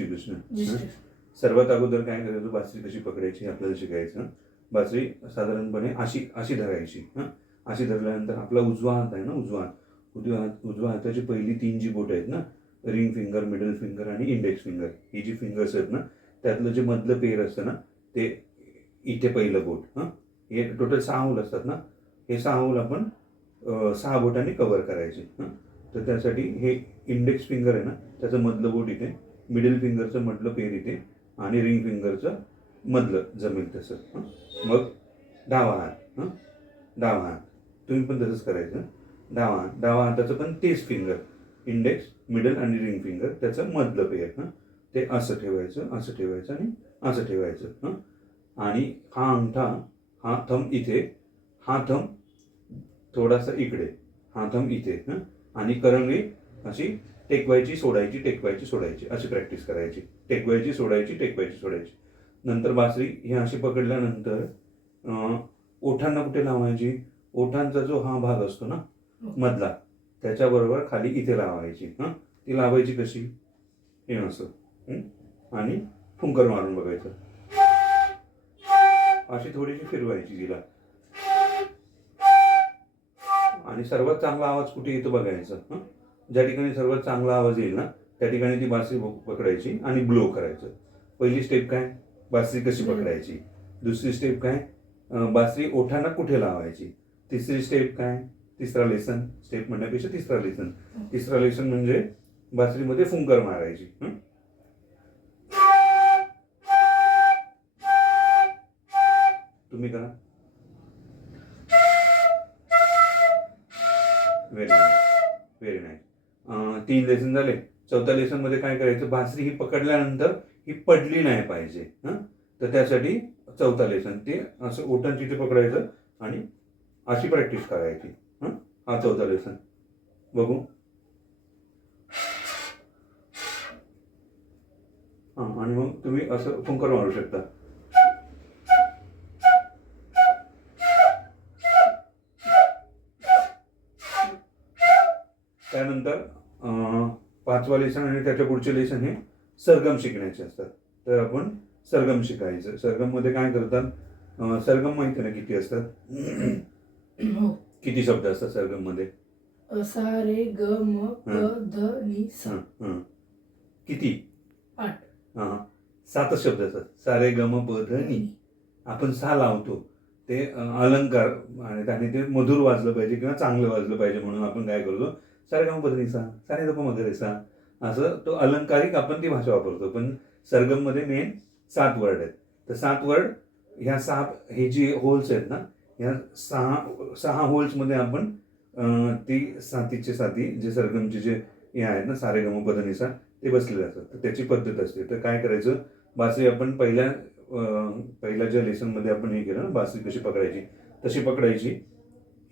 श्रीकृष्ण. जय श्री. सर्वात अगोदर काय करायचं, बासरी कशी पकडायची आपल्याला शिकायचं. बासरी साधारणपणे अशी अशी धरायची. अशी धरल्यानंतर आपला उजवा हात आहे ना, उजव्या हाताची पहिली 3 जी बोट आहेत ना, रिंग फिंगर, मिडल फिंगर आणि इंडेक्स फिंगर, ही जी फिंगर्स आहेत ना, त्यातलं जे मधलं पेर असतं ना, ते इथे पहिलं बोट. हे टोटल 6 होल असतात ना, हे 6 होल आपण 6 बोटांनी कव्हर करायचे. तर त्यासाठी हे इंडेक्स फिंगर आहे ना, त्याचं मधलं बोट इथे, मिडल फिंगरचं मधलं पेर इथे आणि रिंग फिंगरचं मधलं जमेल तसं. मग डावा हात तुम्ही पण तसंच करायचं. डावा हाताचं पण तेच फिंगर, इंडेक्स, मिडल आणि रिंग फिंगर, त्याचं मधलं पेर ते असं ठेवायचं आणि असं ठेवायचं. आणि हा अंगठा, हा थंब इथे, हा थंब थोडासा इकडे, हा थंब इथे. आणि करंगळी अशी टेकवायची सोडायची अशी प्रॅक्टिस करायची. टेकवायची सोडायची. नंतर बासरी ही अशी पकडल्यानंतर ओठांना कुठे लावायची, ओठांचा जो हा भाग असतो ना मधला, त्याच्याबरोबर खाली इथे लावायची. ती लावायची कशी, हे असं आणि फुंकर मारून बघायचं. अशी थोडीशी फिरवायची तिला. आणि सर्वात चांगला आवाज कुठे येतो बघायचं. ज्या ठिकाणी सर्वात चांगला आवाज येईल ना, त्या ठिकाणी ती बासरी पकडायची आणि ब्लो करायचं. पहिली स्टेप काय, बासरी कशी पकडायची. दुसरी स्टेप काय, बासरी ओठांना कुठे लावायची. तिसरी स्टेप काय, तिसरा लेसन, स्टेप म्हणण्यापेक्षा तिसरा लेसन म्हणजे बासरीमध्ये फुंकर मारायची. तुम्ही करा. Very nice. 3 लेसन झाले. 4थ्या लेसन मध्ये काय करायचं, बासरी ही पकडल्यानंतर ही पडली नाही पाहिजे. तर त्यासाठी 4था लेसन ते असं ओठांची इथे पकडायचं आणि अशी प्रॅक्टिस करायची. हा 4था लेसन बघू. आणि मग तुम्ही असं फुंकर मारू शकता. त्यानंतर 5वा लेसन आणि त्याच्या पुढचे लेसन हे सरगम शिकण्याचे असतात. तर आपण सरगम शिकायचं. सरगम मध्ये काय करतात, सरगम माहिती ना किती असतात, किती शब्द असतात सरगम मध्ये. सा रे ग म प ध नि सा. किती, 8. 7 शब्द असतात. सा रे ग म प ध नि. आपण सा लावतो ते अलंकार आणि ते मधुर वाजलं पाहिजे किंवा चांगलं वाजलं पाहिजे म्हणून आपण काय करतो, सारेगम पधनिसा, सारे गप मगरेसा, असं तो अलंकारिक आपण ती भाषा वापरतो. पण सरगम मध्ये मेन 7 वर्ड आहेत. तर 7 वर्ड ह्या 7 हे जी होल्स आहेत ना, ह्या 6 होल्स मध्ये आपण ती सातीचे साती जे सरगमचे जे हे आहेत ना, सारे गम पधनिसा, ते बसलेले असतात. तर त्याची पद्धत असते. तर काय करायचं, बासरी आपण पहिल्या ज्या लेसन मध्ये आपण हे केलं ना, बासरी कशी पकडायची तशी पकडायची.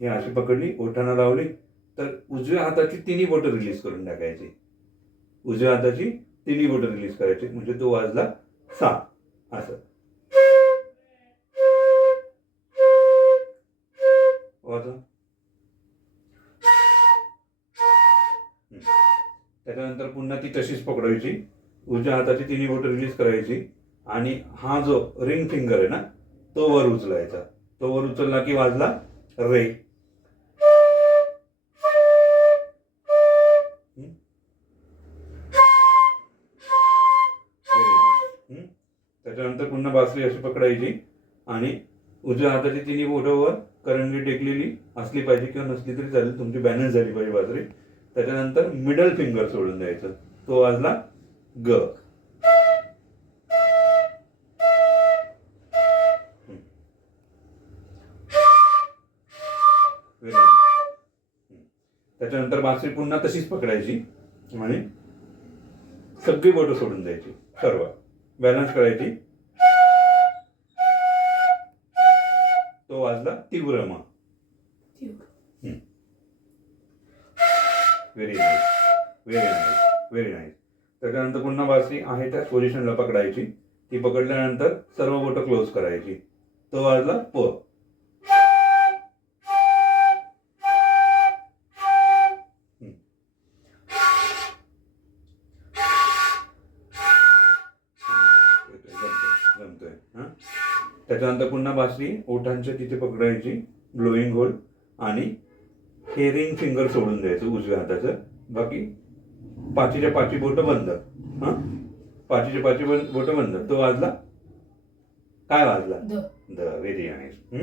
हे अशी पकडली, ओठांना लावली, तर उजव्या हाताची 3 बोटं रिलीज करून टाकायची. उजव्या हाताची 3 बोटं रिलीज करायची म्हणजे तो वाजला 7. असं वाजवा. त्याच्यानंतर पुन्हा ती तशीच पकडायची, उजव्या हाताची 3 बोटं रिलीज करायची आणि हा जो रिंग फिंगर आहे ना, तो वर उचलायचा. तो वर उचलला की वाजला रे. त्याच्यानंतर पुन्हा बासरी अशी पकडायची आणि उजव्या हाताची 3 बोटं वर, करंगळी टेकलेली असली पाहिजे किंवा नसली तरी चालेल, तुमची बॅलन्स झाली पाहिजे बासरी. त्याच्यानंतर मिडल फिंगर सोडून द्यायचं, तो वाजला ग. त्याच्यानंतर बासरी पुन्हा तशीच पकडायची आणि सगळी बोटं सोडून द्यायची, सर्व बॅलन्स करायची. तो वाजला तीव्र म. Very nice. त्याच्यानंतर पुन्हा बासरी आहे त्या पोझिशनला पकडायची. ती पकडल्यानंतर सर्व बोटं क्लोज करायची. तो वाजला प. हं? त्याच्यानंतर पुन्हा बासरी ओठांच्या तिथे पकडायची, ब्लोईंग होल, आणि हे रिंग फिंगर सोडून द्यायचं उजव्या हाताचं. बाकी पाचीच्या पाची बोटं बंद. हं? पाचीच्या पाची बोटं बंद. तो वाजला, काय वाजला? द. द. Very nice.